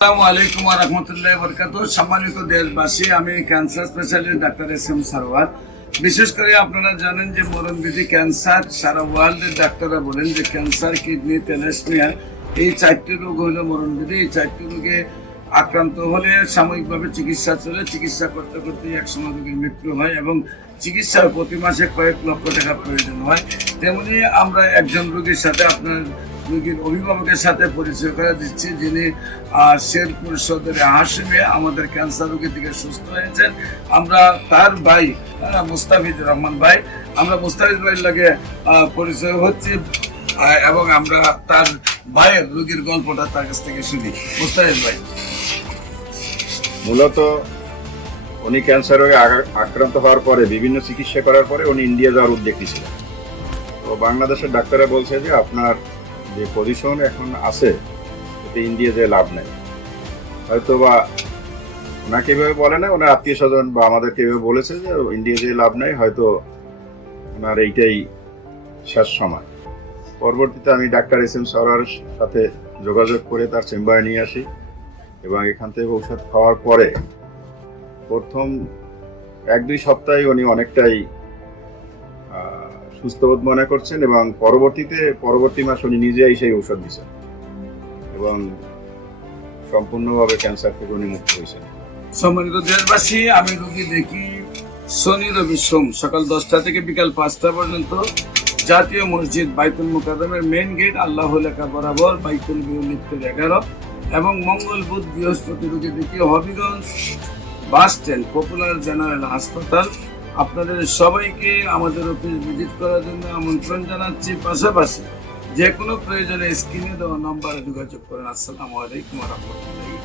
আসসালামু আলাইকুম ওয়া রাহমাতুল্লাহি ওয়া বারাকাতুহু। সম্মানিত দেশবাসী, আমি cancer specialist doctor SM. Sarwar. বিশেষ করে আপনারা জানেন যে মরণবিধি ক্যান্সার, সারা ওয়ার্ল্ডের ডাক্তাররা বলেন যে ক্যান্সার, কিডনি, থ্যালাসেমিয়া এই 4টি রোগ হলো মরণবিধি। এই 4টি রোগে আক্রান্ত হলে সাময়িকভাবে চিকিৎসা চলে, চিকিৎসা করতে করতে একসময় রোগীর মৃত্যু হয় এবং চিকিৎসার প্রতি মাসে কয়েক লক্ষ টাকা প্রয়োজন হয়। তেমনি আমরা একজন রোগীর সাথে আপনার রোগীর অভিভাবকের সাথে পরিচয় করে দিচ্ছি, যিনি শেরপুর সদরে হাসিমে আমাদের ক্যান্সার রোগী থেকে সুস্থ হয়েছেন। আমরা তার ভাই মুস্তাফিজুর রহমান ভাই, আমরা মুস্তাফিজ ভাইয়ের লাগে পরিচয় হচ্ছি এবং আমরা তার ভাইয়ের রোগীর গল্পটা তার কাছ থেকে শুনি। মুস্তাফিজ ভাই, মূলত উনি ক্যান্সার রোগে আক্রান্ত হওয়ার পরে বিভিন্ন চিকিৎসা করার পরে উনি ইন্ডিয়া যাওয়ার উদ্যোগ নিয়েছিলেন। তো বাংলাদেশের ডাক্তাররা বলছে যে আপনার যে পজিশন এখন আছে এতে ইন্ডিয়া যেয়ে লাভ নেই। হয়তো বা ওনাকে এভাবে বলে না, ওনার আত্মীয় স্বজন বা আমাদেরকে এভাবে বলেছে যে ইন্ডিয়া যেয়ে লাভ নেই, হয়তো ওনার এইটাই শেষ সময়। পরবর্তীতে আমি ডাক্তার এস.এম. সারওয়ারের সাথে যোগাযোগ করে তার চেম্বারে নিয়ে আসি এবং এখান থেকে ঔষধ খাওয়ার পরে প্রথম 1-2 সপ্তাহে উনি অনেকটাই সুস্থবোধ মনে করছেন এবং পরবর্তী মাস উনি নিজেই সেই ঔষধ দিচ্ছেন এবং সম্পূর্ণভাবে ক্যান্সার থেকে উনি মুক্ত হয়েছেন। সম্মানিত দেশবাসী, আমি রোগী দেখি শনি, রবি, সোম সকাল 10টা থেকে বিকাল 5টা পর্যন্ত জাতীয় মসজিদ বাইতুল মুকাররমের মেইন গেট আল্লাহ লেখা বরাবর বাইতুল বিউ লিফটের 11 এবং মঙ্গল, বুধ, বৃহস্পতি রোগী দেখি Habiganj bus stand popular general হাসপাতাল। আপনাদের সবাইকে আমাদের অফিস ভিজিট করার জন্য আমন্ত্রণ জানাচ্ছি। পাশাপাশি যে কোনো প্রয়োজনে স্ক্রিনে দেওয়া নম্বরে যোগাযোগ করেন। আসসালামু আলাইকুম ওয়া রাহমাতুল্লাহি।